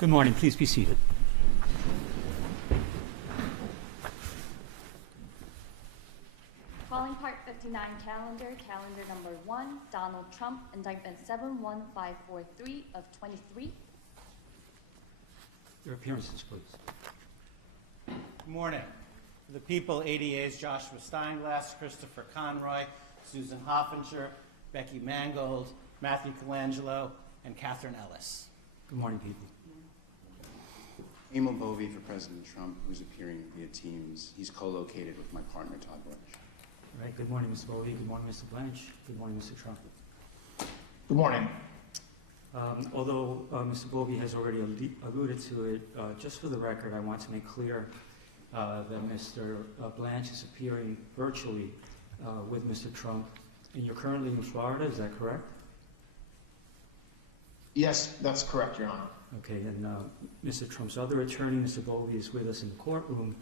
Good morning. Please be seated. Calling Part 59 calendar number 1, Donald Trump, indictment 71543 of 23. Your appearances, please. Good morning. For the people, ADA's Joshua Steinglass, Christopher Conroy, Susan Hoffinger, Becky Mangold, Matthew Colangelo, and Catherine Ellis. Good morning, people. Emil Bovey for President Trump, who's appearing via Teams. He's co-located with my partner, Todd Blanche. All right. Good morning, Mr. Bovey. Good morning, Mr. Blanche. Good morning, Mr. Trump. Good morning. Although Mr. Bovey has already alluded to it, just for the record, I want to make clear that Mr. Blanche is appearing virtually with Mr. Trump, and you're currently in Florida. Is that correct? Yes, that's correct, Your Honor. Okay, and Mr. Trump's other attorney, Mr. Bovey, is with us in the courtroom.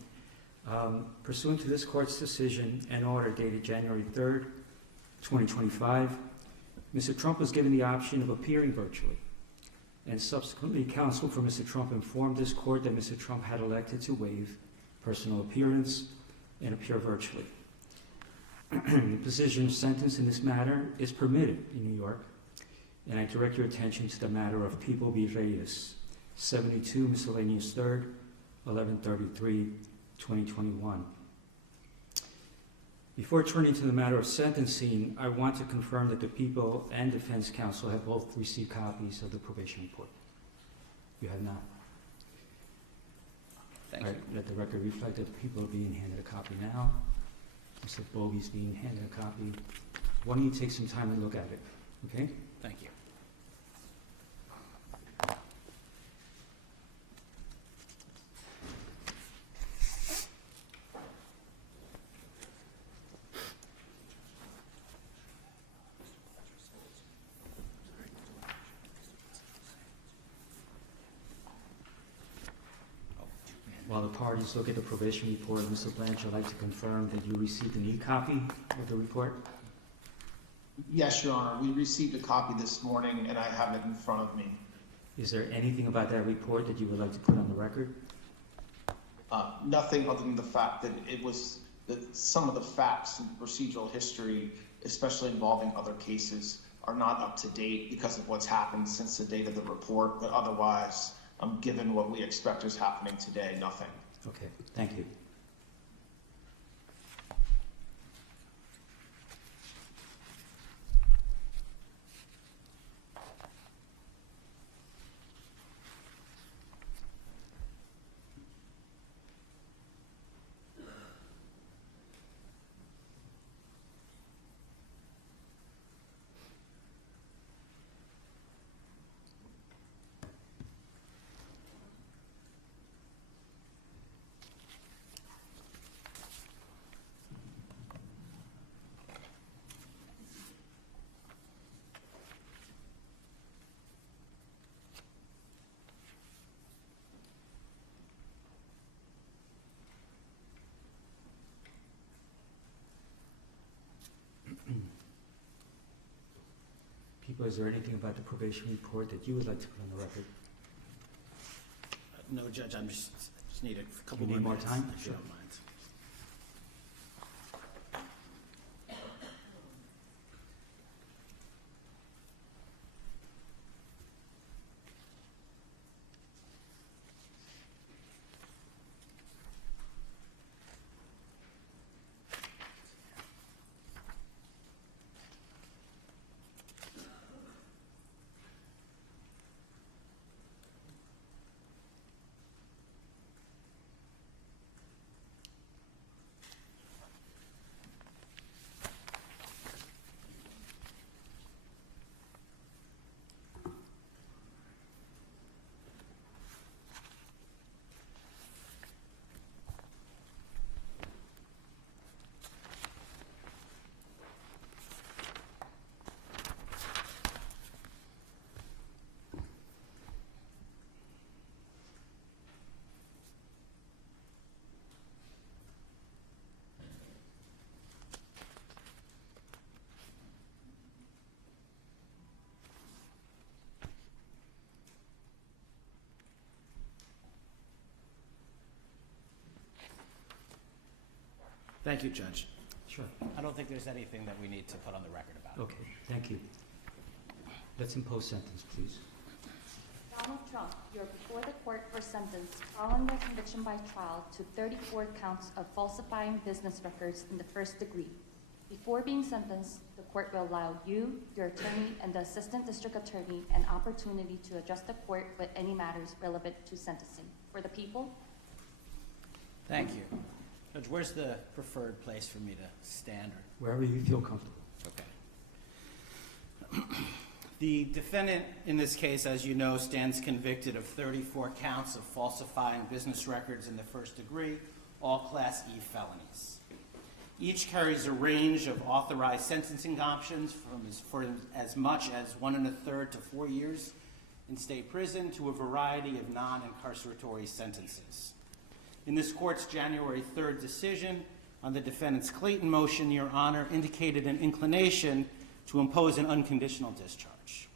Pursuant to this court's decision and order dated January 3rd, 2025, Mr. Trump was given the option of appearing virtually, and subsequently counsel for Mr. Trump informed this court that Mr. Trump had elected to waive personal appearance and appear virtually. The position of sentence in this matter is permitted in New York, and I direct your attention to the matter of People v. Reyes, 72 Miscellaneous 3rd, 1133, 2021. Before turning to the matter of sentencing, I want to confirm that the people and defense counsel have both received copies of the probation report. You have not? Thank All you. right, let the record reflect that the people are being handed a copy now. Mr. Bovey's being handed a copy. Why don't you take some time and look at it, okay? Thank you. While the parties look at the probation report, Mr. Blanche, I'd like to confirm that you received an e-copy of the report. Yes, Your Honor. We received a copy this morning, and I have it in front of me. Is there anything about that report that you would like to put on the record? Nothing other than the fact that it was that some of the facts and procedural history, especially involving other cases, are not up to date because of what's happened since the date of the report. But otherwise, given what we expect is happening today, nothing. Okay, thank you. People, is there anything about the probation report that you would like to put on the record? No, Judge, I just need a couple You need more minutes, time? if you Sure. don't mind. Thank you, Judge. Sure. I don't think there's anything that we need to put on the record about it. Okay, thank you. Let's impose sentence, please. Donald Trump, you're before the court for sentence following your conviction by trial to 34 counts of falsifying business records in the first degree. Before being sentenced, the court will allow you, your attorney, and the assistant district attorney an opportunity to address the court with any matters relevant to sentencing. For the people, Thank you. Judge, where's the preferred place for me to stand? Wherever you feel comfortable. Okay. The defendant in this case, as you know, stands convicted of 34 counts of falsifying business records in the first degree, all Class E felonies. Each carries a range of authorized sentencing options for as much as 1 1/3 to 4 years in state prison to a variety of non-incarceratory sentences. In this court's January 3rd decision on the defendant's Clayton motion, Your Honor indicated an inclination to impose an unconditional discharge.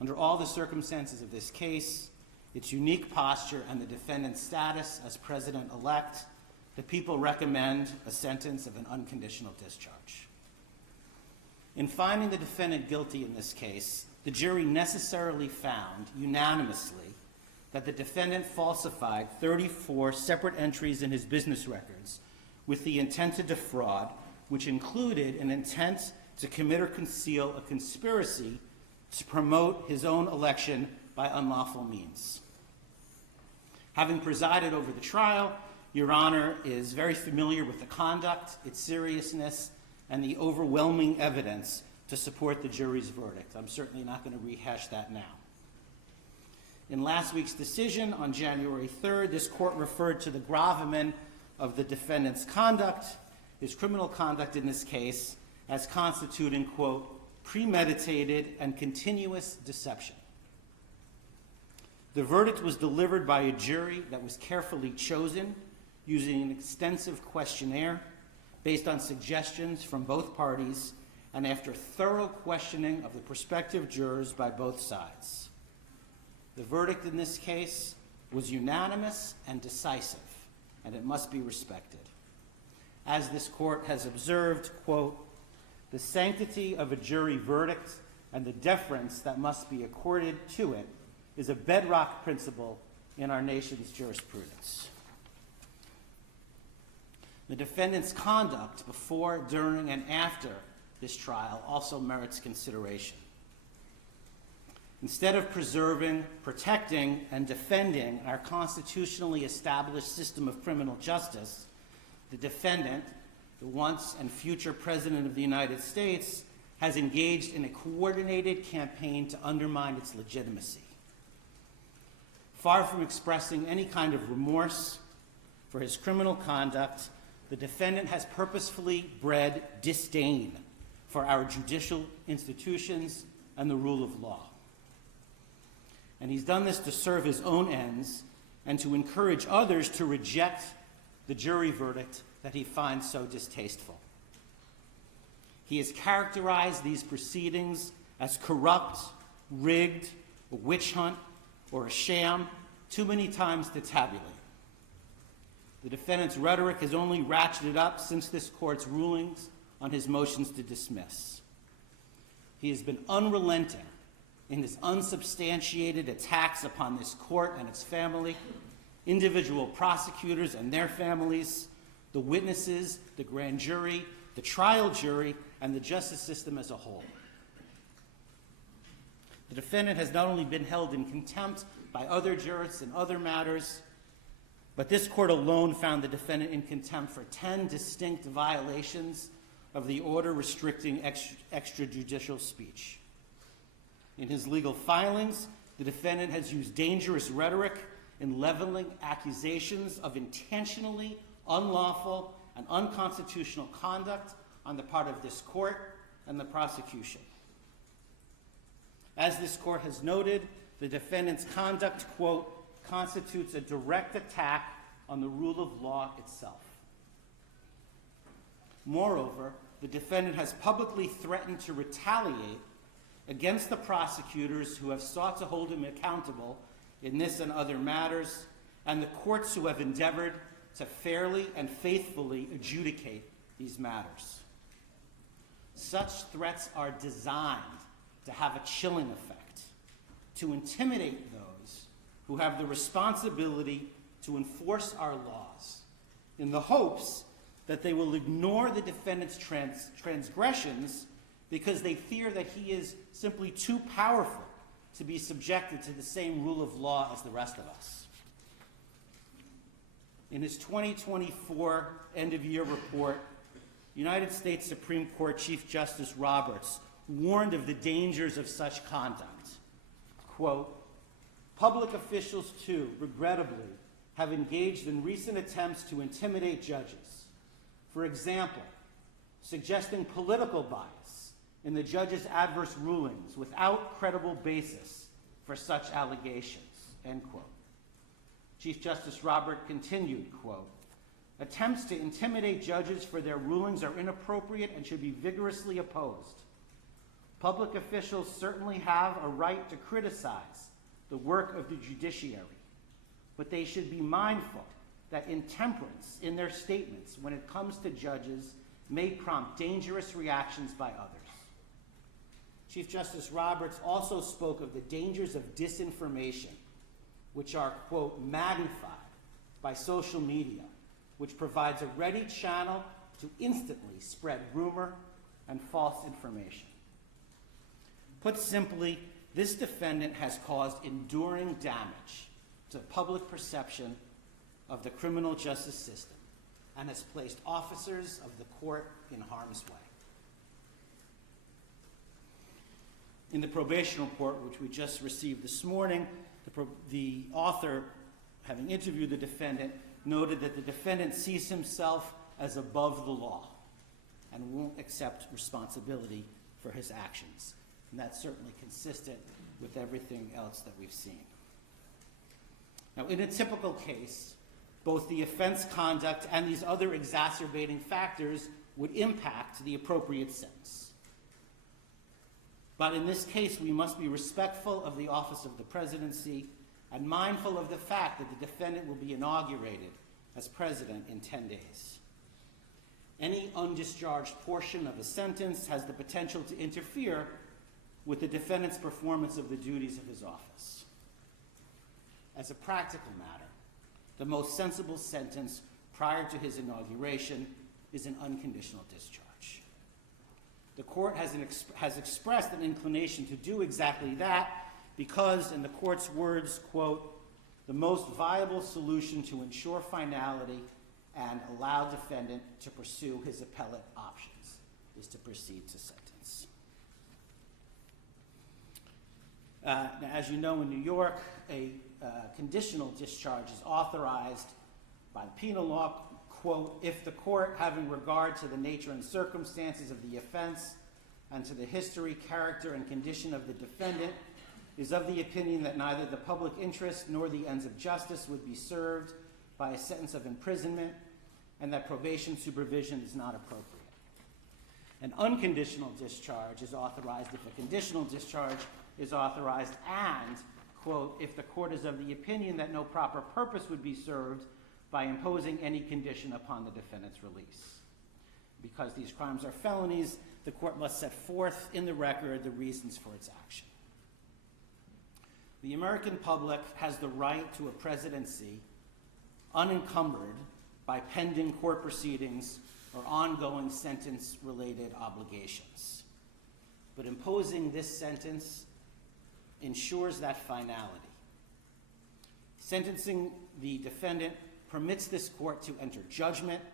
Under all the circumstances of this case, its unique posture and the defendant's status as president-elect, the people recommend a sentence of an unconditional discharge. In finding the defendant guilty in this case, the jury necessarily found unanimously that the defendant falsified 34 separate entries in his business records with the intent to defraud, which included an intent to commit or conceal a conspiracy to promote his own election by unlawful means. Having presided over the trial, Your Honor is very familiar with the conduct, its seriousness, and the overwhelming evidence to support the jury's verdict. I'm certainly not going to rehash that now. In last week's decision on January 3rd, this court referred to the gravamen of the defendant's conduct, his criminal conduct in this case, as constituting, quote, premeditated and continuous deception. The verdict was delivered by a jury that was carefully chosen using an extensive questionnaire based on suggestions from both parties and after thorough questioning of the prospective jurors by both sides. The verdict in this case was unanimous and decisive, and it must be respected. As this court has observed, quote, the sanctity of a jury verdict and the deference that must be accorded to it is a bedrock principle in our nation's jurisprudence. The defendant's conduct before, during, and after this trial also merits consideration. Instead of preserving, protecting, and defending our constitutionally established system of criminal justice, the defendant, the once and future President of the United States, has engaged in a coordinated campaign to undermine its legitimacy. Far from expressing any kind of remorse for his criminal conduct, the defendant has purposefully bred disdain for our judicial institutions and the rule of law. And he's done this to serve his own ends and to encourage others to reject the jury verdict that he finds so distasteful. He has characterized these proceedings as corrupt, rigged, a witch hunt, or a sham too many times to tabulate. The defendant's rhetoric has only ratcheted up since this court's rulings on his motions to dismiss. He has been unrelenting in his unsubstantiated attacks upon this court and its family, individual prosecutors and their families, the witnesses, the grand jury, the trial jury, and the justice system as a whole. The defendant has not only been held in contempt by other jurists in other matters, but this court alone found the defendant in contempt for 10 distinct violations of the order restricting extrajudicial speech. In his legal filings, the defendant has used dangerous rhetoric in leveling accusations of intentionally unlawful and unconstitutional conduct on the part of this court and the prosecution. As this court has noted, the defendant's conduct, quote, constitutes a direct attack on the rule of law itself. Moreover, the defendant has publicly threatened to retaliate against the prosecutors who have sought to hold him accountable in this and other matters, and the courts who have endeavored to fairly and faithfully adjudicate these matters. Such threats are designed to have a chilling effect, to intimidate those who have the responsibility to enforce our laws, in the hopes that they will ignore the defendant's transgressions because they fear that he is simply too powerful to be subjected to the same rule of law as the rest of us. In his 2024 end-of-year report, United States Supreme Court Chief Justice Roberts warned of the dangers of such conduct. Quote, "Public officials, too, regrettably, have engaged in recent attempts to intimidate judges. For example, suggesting political bias in the judge's adverse rulings without credible basis for such allegations," end quote. Chief Justice Roberts continued, quote, "Attempts to intimidate judges for their rulings are inappropriate and should be vigorously opposed. Public officials certainly have a right to criticize the work of the judiciary, but they should be mindful that intemperance in their statements when it comes to judges may prompt dangerous reactions by others." Chief Justice Roberts also spoke of the dangers of disinformation, which are, quote, "magnified by social media, which provides a ready channel to instantly spread rumor and false information." Put simply, this defendant has caused enduring damage to public perception of the criminal justice system and has placed officers of the court in harm's way. In the probation report, which we just received this morning, the author, having interviewed the defendant, noted that the defendant sees himself as above the law and won't accept responsibility for his actions. And that's certainly consistent with everything else that we've seen. Now, in a typical case, both the offense conduct and these other exacerbating factors would impact the appropriate sentence. But in this case, we must be respectful of the office of the presidency and mindful of the fact that the defendant will be inaugurated as president in 10 days. Any undischarged portion of a sentence has the potential to interfere with the defendant's performance of the duties of his office. As a practical matter, the most sensible sentence prior to his inauguration is an unconditional discharge. The court has expressed an inclination to do exactly that because, in the court's words, quote, "the most viable solution to ensure finality and allow defendant to pursue his appellate options is to proceed to sentence." Now, as you know, in New York, a conditional discharge is authorized by the penal law, quote, "if the court, having regard to the nature and circumstances of the offense and to the history, character, and condition of the defendant, is of the opinion that neither the public interest nor the ends of justice would be served by a sentence of imprisonment and that probation supervision is not appropriate." An unconditional discharge is authorized if a conditional discharge is authorized and, quote, "if the court is of the opinion that no proper purpose would be served by imposing any condition upon the defendant's release." Because these crimes are felonies, the court must set forth in the record the reasons for its action. The American public has the right to a presidency unencumbered by pending court proceedings or ongoing sentence-related obligations. But imposing this sentence ensures that finality. Sentencing the defendant permits this court to enter judgment,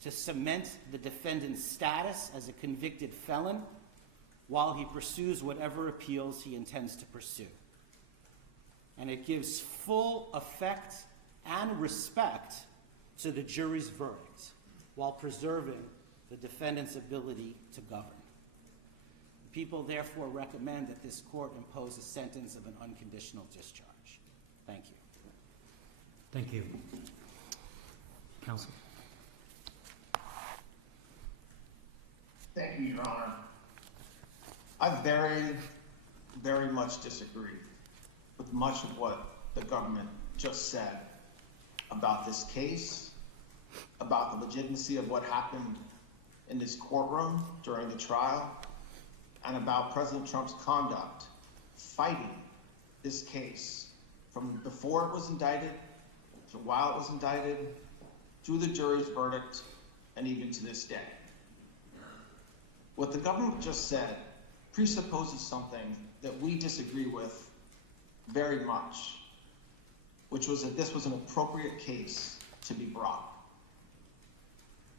to cement the defendant's status as a convicted felon while he pursues whatever appeals he intends to pursue. And it gives full effect and respect to the jury's verdict while preserving the defendant's ability to govern. People therefore recommend that this court impose a sentence of an unconditional discharge. Thank you. Thank you. Counsel. Thank you, Your Honor. I very, very much disagree with much of what the government just said about this case about the legitimacy of what happened in this courtroom during the trial and about President Trump's conduct fighting this case from before it was indicted, to while it was indicted, through the jury's verdict, and even to this day. What the government just said presupposes something that we disagree with very much, which was that this was an appropriate case to be brought.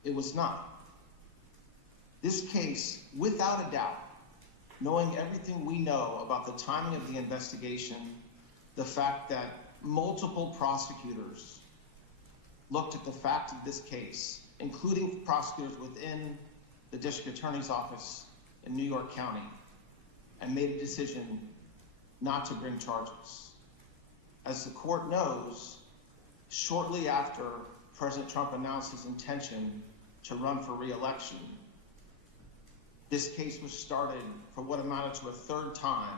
It was not. This case, without a doubt, knowing everything we know about the timing of the investigation, the fact that multiple prosecutors looked at the fact of this case, including prosecutors within the district attorney's office in New York County, and made a decision not to bring charges. As the court knows, shortly after President Trump announced his intention to run for re-election, this case was started for what amounted to a third time,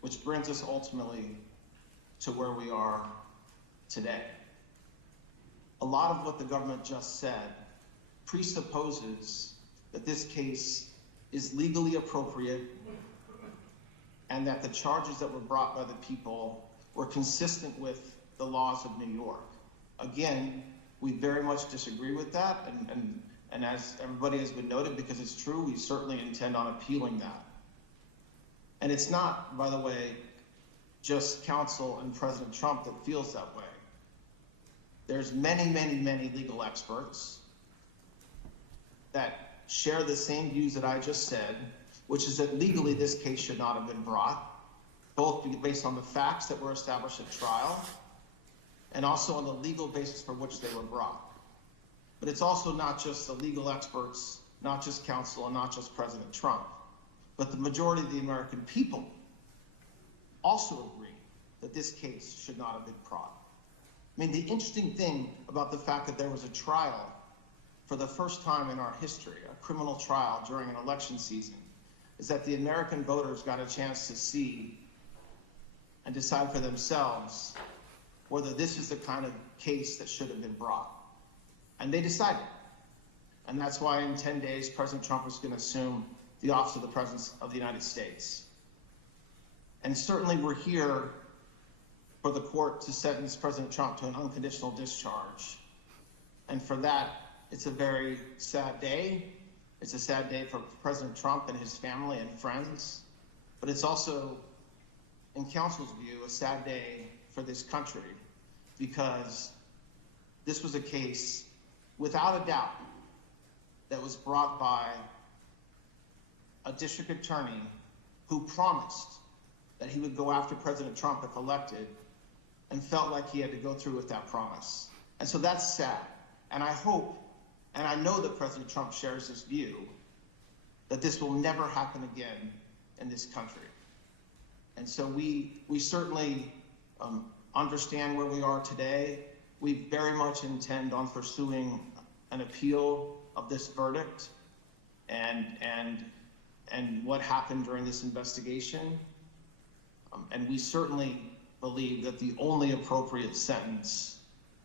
which brings us ultimately to where we are today. A lot of what the government just said presupposes that this case is legally appropriate and that the charges that were brought by the people were consistent with the laws of New York. Again, we very much disagree with that, and as everybody has been noted, because it's true, we certainly intend on appealing that. And it's not, by the way, just counsel and President Trump that feels that way. There's many, many, many legal experts that share the same views that I just said, which is that legally this case should not have been brought, both based on the facts that were established at trial and also on the legal basis for which they were brought. But it's also not just the legal experts, not just counsel, and not just President Trump, but the majority of the American people also agree that this case should not have been brought. I mean, the interesting thing about the fact that there was a trial for the first time in our history, a criminal trial during an election season, is that the American voters got a chance to see and decide for themselves whether this is the kind of case that should have been brought. And they decided. And that's why in 10 days, President Trump is going to assume the office of the President of the United States. And certainly we're here for the court to sentence President Trump to an unconditional discharge. And for that, it's a very sad day. It's a sad day for President Trump and his family and friends. But it's also, in counsel's view, a sad day for this country, because this was a case, without a doubt, that was brought by a district attorney who promised that he would go after President Trump if elected, and felt like he had to go through with that promise. And so that's sad. And I hope, and I know that President Trump shares this view, that this will never happen again in this country. And so we certainly understand where we are today. We very much intend on pursuing an appeal of this verdict and what happened during this investigation. And we certainly believe that the only appropriate sentence,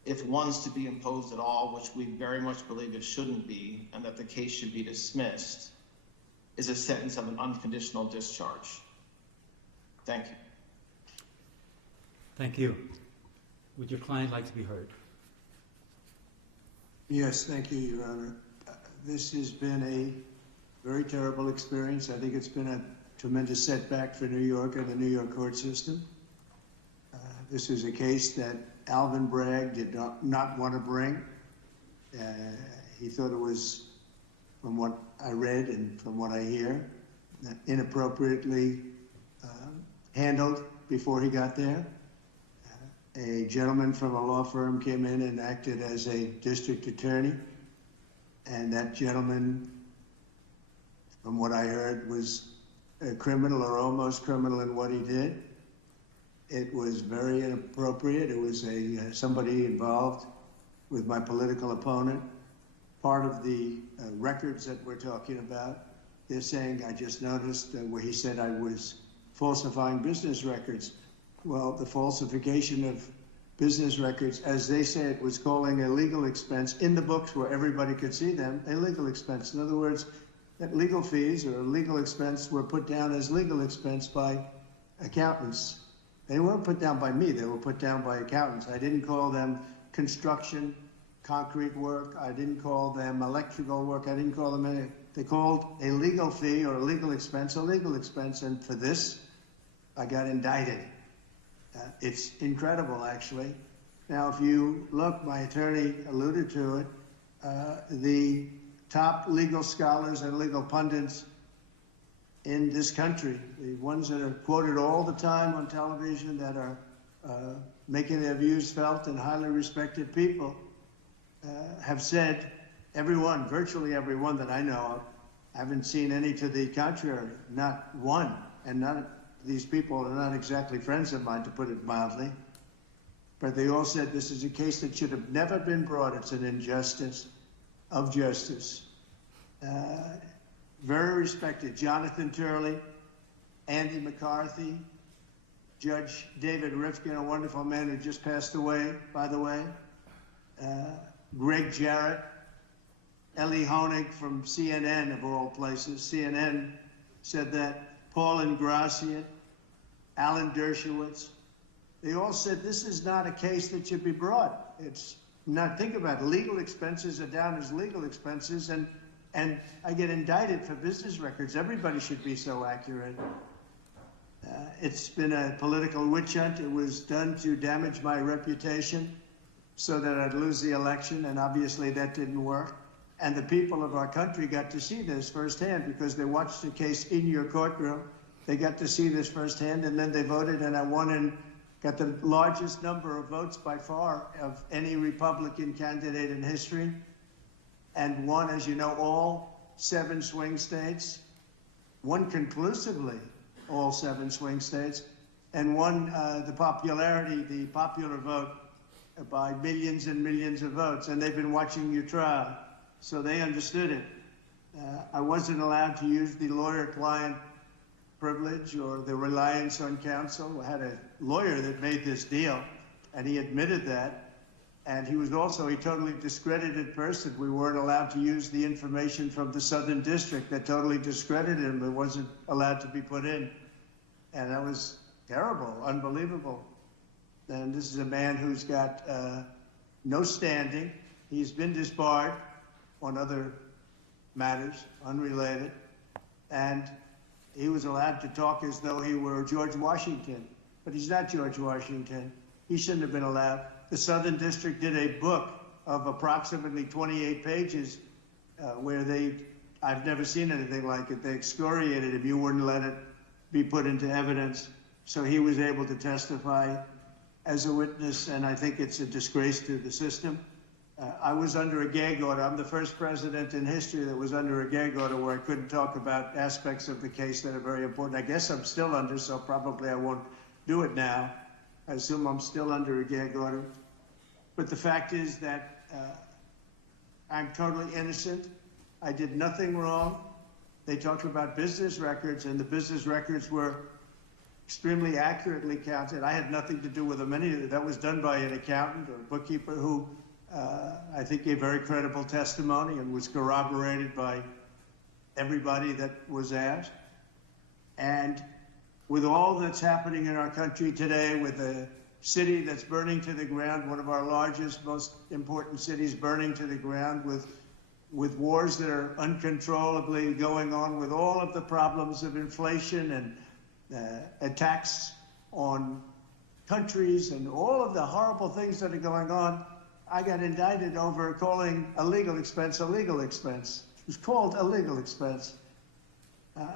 if one's to be imposed at all, which we very much believe it shouldn't be, and that the case should be dismissed, is a sentence of an unconditional discharge. Thank you. Thank you. Would your client like to be heard? Yes, thank you, Your Honor. This has been a very terrible experience. I think it's been a tremendous setback for New York and the New York court system. This is a case that Alvin Bragg did not want to bring. He thought it was, from what I read and from what I hear, inappropriately handled before he got there. A gentleman from a law firm came in and acted as a district attorney, and that gentleman, from what I heard, was a criminal or almost criminal in what he did. It was very inappropriate. It was somebody involved with my political opponent. Part of the records that we're talking about, they're saying, I just noticed where he said I was falsifying business records. Well, the falsification of business records, as they say it, was calling a legal expense in the books where everybody could see them, a legal expense. In other words, that legal fees or legal expense were put down as legal expense by accountants. They weren't put down by me, they were put down by accountants. I didn't call them construction, concrete work, I didn't call them electrical work, I didn't call them anything. They called a legal fee or a legal expense, and for this, I got indicted. It's incredible, actually. Now, if you look, my attorney alluded to it, the top legal scholars and legal pundits in this country, the ones that are quoted all the time on television, that are making their views felt and highly respected people, have said, everyone, virtually everyone that I know of, I haven't seen any to the contrary, not one, and none. These people are not exactly friends of mine, to put it mildly, but they all said this is a case that should have never been brought. It's an injustice of justice. Very respected Jonathan Turley, Andy McCarthy, Judge David Rifkin, a wonderful man who just passed away, by the way, Greg Jarrett, Ellie Honig from CNN, of all places. CNN said that. Paul Ingratian, Alan Dershowitz, they all said this is not a case that should be brought. It's not, think about it, legal expenses are down as legal expenses, and I get indicted for business records. Everybody should be so accurate. It's been a political witch hunt. It was done to damage my reputation so that I'd lose the election, and obviously that didn't work. And the people of our country got to see this firsthand because they watched the case in your courtroom. They got to see this firsthand, and then they voted, and I won and got the largest number of votes by far of any Republican candidate in history, and won, as you know, all 7 swing states, won conclusively all 7 swing states, and won the popular vote by millions and millions of votes. And they've been watching your trial, so they understood it. I wasn't allowed to use the lawyer-client privilege or the reliance on counsel. I had a lawyer that made this deal, and he admitted that. And he was also a totally discredited person. We weren't allowed to use the information from the Southern District that totally discredited him. It wasn't allowed to be put in. And that was terrible, unbelievable. And this is a man who's got no standing. He's been disbarred on other matters, unrelated. And he was allowed to talk as though he were George Washington. But he's not George Washington. He shouldn't have been allowed. The Southern District did a book of approximately 28 pages where I've never seen anything like it. They excoriated him. You wouldn't let it be put into evidence. So he was able to testify as a witness, and I think it's a disgrace to the system. I was under a gag order. I'm the first president in history that was under a gag order where I couldn't talk about aspects of the case that are very important. I guess I'm still under, so probably I won't do it now. I assume I'm still under a gag order. But the fact is that I'm totally innocent. I did nothing wrong. They talked about business records, and the business records were extremely accurately counted. I had nothing to do with them. That was done by an accountant or a bookkeeper who I think gave very credible testimony and was corroborated by everybody that was asked. And with all that's happening in our country today, with a city that's burning to the ground, one of our largest, most important cities burning to the ground, with wars that are uncontrollably going on, with all of the problems of inflation and attacks on countries and all of the horrible things that are going on, I got indicted over calling a legal expense a legal expense. It was called a legal expense.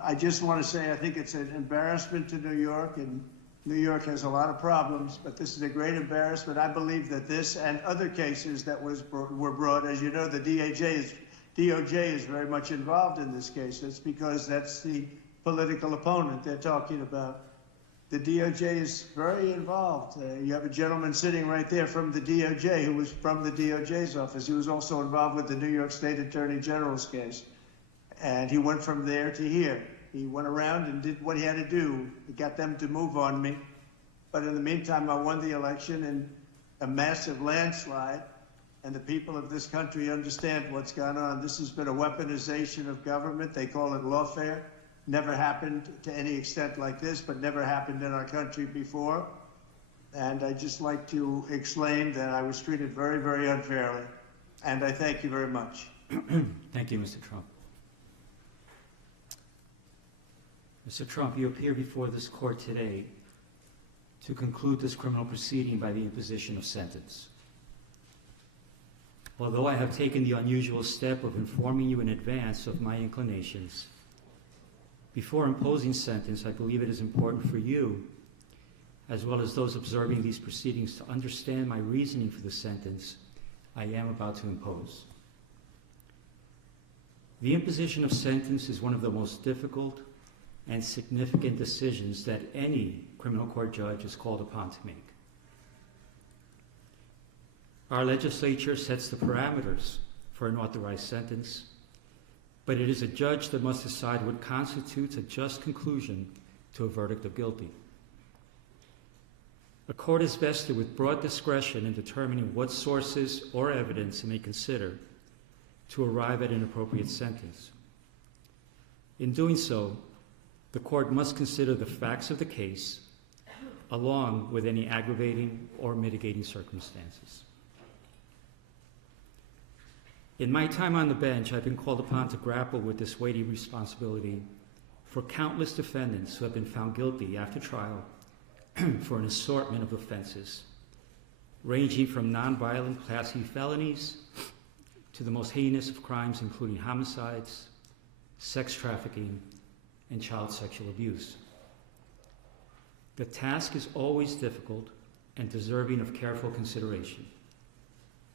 I just want to say I think it's an embarrassment to New York, and New York has a lot of problems, but this is a great embarrassment. I believe that this and other cases that were brought, as you know, the DOJ is very much involved in this case. It's because that's the political opponent they're talking about. The DOJ is very involved. You have a gentleman sitting right there from the DOJ who was from the DOJ's office. He was also involved with the New York State Attorney General's case. And he went from there to here. He went around and did what he had to do. He got them to move on me. But in the meantime, I won the election, and a massive landslide, and the people of this country understand what's gone on. This has been a weaponization of government. They call it lawfare. Never happened to any extent like this, but never happened in our country before. And I'd just like to explain that I was treated very, very unfairly. And I thank you very much. Thank you, Mr. Trump. Mr. Trump, you appear before this court today to conclude this criminal proceeding by the imposition of sentence. Although I have taken the unusual step of informing you in advance of my inclinations, before imposing sentence, I believe it is important for you, as well as those observing these proceedings, to understand my reasoning for the sentence I am about to impose. The imposition of sentence is one of the most difficult and significant decisions that any criminal court judge is called upon to make. Our legislature sets the parameters for an authorized sentence, but it is a judge that must decide what constitutes a just conclusion to a verdict of guilty. A court is vested with broad discretion in determining what sources or evidence it may consider to arrive at an appropriate sentence. In doing so, the court must consider the facts of the case along with any aggravating or mitigating circumstances. In my time on the bench, I've been called upon to grapple with this weighty responsibility for countless defendants who have been found guilty after trial for an assortment of offenses, ranging from nonviolent Class E felonies to the most heinous of crimes, including homicides, sex trafficking, and child sexual abuse. The task is always difficult and deserving of careful consideration,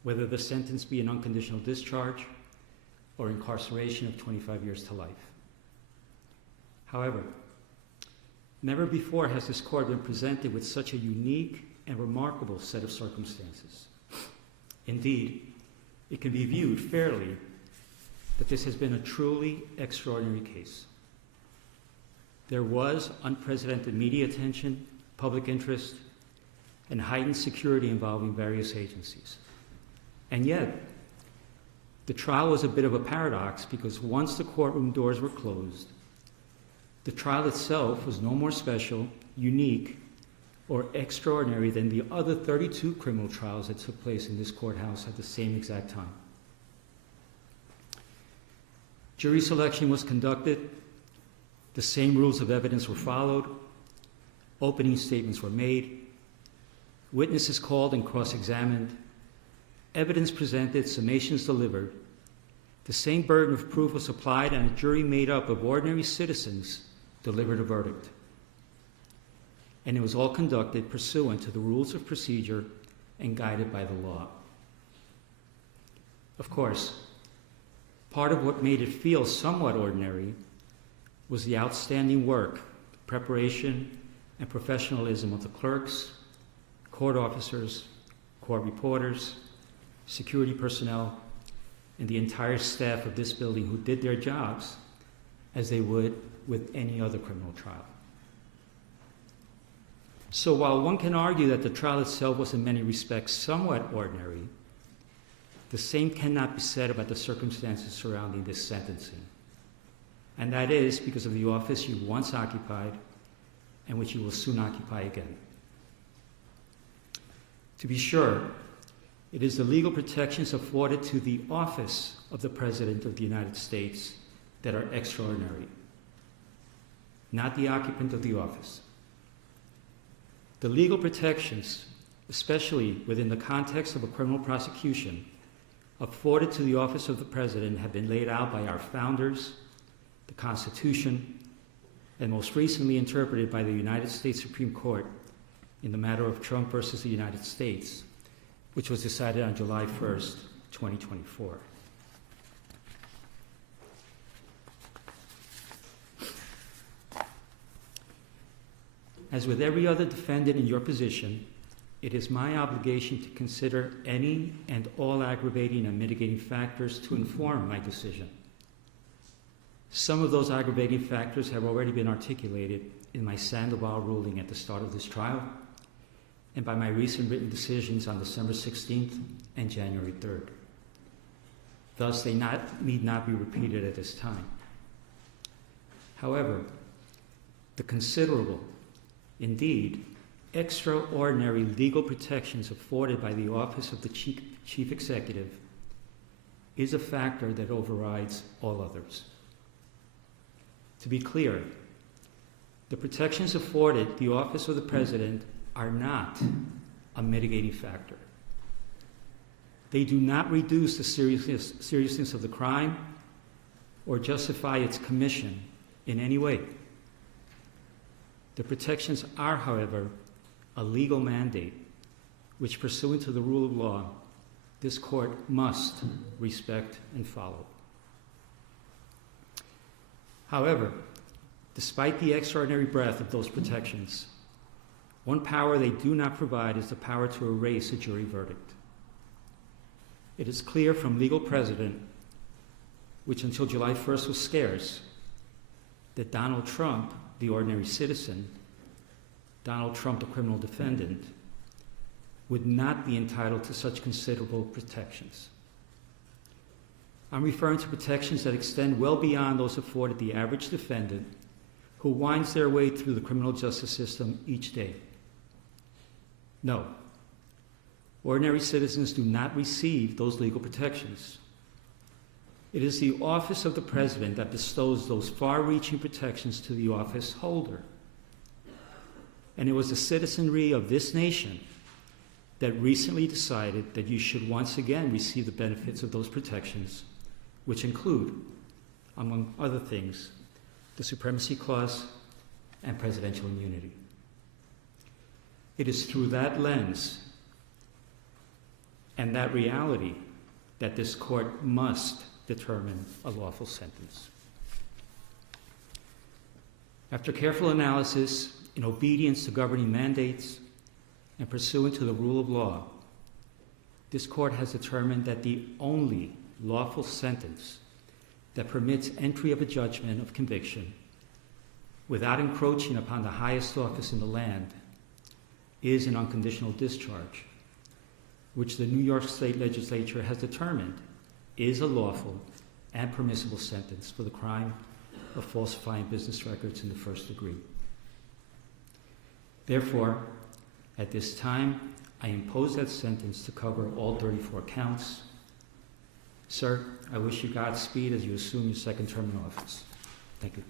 whether the sentence be an unconditional discharge or incarceration of 25 years to life. However, never before has this court been presented with such a unique and remarkable set of circumstances. Indeed, it can be viewed fairly that this has been a truly extraordinary case. There was unprecedented media attention, public interest, and heightened security involving various agencies. And yet, the trial was a bit of a paradox because once the courtroom doors were closed, the trial itself was no more special, unique, or extraordinary than the other 32 criminal trials that took place in this courthouse at the same exact time. Jury selection was conducted, the same rules of evidence were followed, opening statements were made, witnesses called and cross-examined, evidence presented, summations delivered, the same burden of proof was applied, and a jury made up of ordinary citizens delivered a verdict. And it was all conducted pursuant to the rules of procedure and guided by the law. Of course, part of what made it feel somewhat ordinary was the outstanding work, preparation, and professionalism of the clerks, court officers, court reporters, security personnel, and the entire staff of this building who did their jobs as they would with any other criminal trial. So while one can argue that the trial itself was in many respects somewhat ordinary, the same cannot be said about the circumstances surrounding this sentencing. And that is because of the office you once occupied and which you will soon occupy again. To be sure, it is the legal protections afforded to the office of the President of the United States that are extraordinary, not the occupant of the office. The legal protections, especially within the context of a criminal prosecution, afforded to the office of the President have been laid out by our founders, the Constitution, and most recently interpreted by the United States Supreme Court in the matter of Trump versus the United States, which was decided on July 1st, 2024. As with every other defendant in your position, it is my obligation to consider any and all aggravating and mitigating factors to inform my decision. Some of those aggravating factors have already been articulated in my Sandoval ruling at the start of this trial, and by my recent written decisions on December 16th and January 3rd. Thus, they need not be repeated at this time. However, the considerable, indeed, extraordinary legal protections afforded by the office of the Chief Executive is a factor that overrides all others. To be clear, the protections afforded the office of the President are not a mitigating factor. They do not reduce the seriousness of the crime or justify its commission in any way. The protections are, however, a legal mandate which, pursuant to the rule of law, this court must respect and follow. However, despite the extraordinary breadth of those protections, one power they do not provide is the power to erase a jury verdict. It is clear from legal precedent, which until July 1st was scarce, that Donald Trump, the ordinary citizen, Donald Trump, the criminal defendant, would not be entitled to such considerable protections. I'm referring to protections that extend well beyond those afforded the average defendant who winds their way through the criminal justice system each day. No, ordinary citizens do not receive those legal protections. It is the office of the President that bestows those far-reaching protections to the office holder. And it was the citizenry of this nation that recently decided that you should once again receive the benefits of those protections, which include, among other things, the Supremacy Clause and presidential immunity. It is through that lens and that reality that this court must determine a lawful sentence. After careful analysis, in obedience to governing mandates, and pursuant to the rule of law, this court has determined that the only lawful sentence that permits entry of a judgment of conviction without encroaching upon the highest office in the land is an unconditional discharge, which the New York State Legislature has determined is a lawful and permissible sentence for the crime of falsifying business records in the first degree. Therefore, at this time, I impose that sentence to cover all 34 counts. Sir, I wish you Godspeed as you assume your second term in office. Thank you.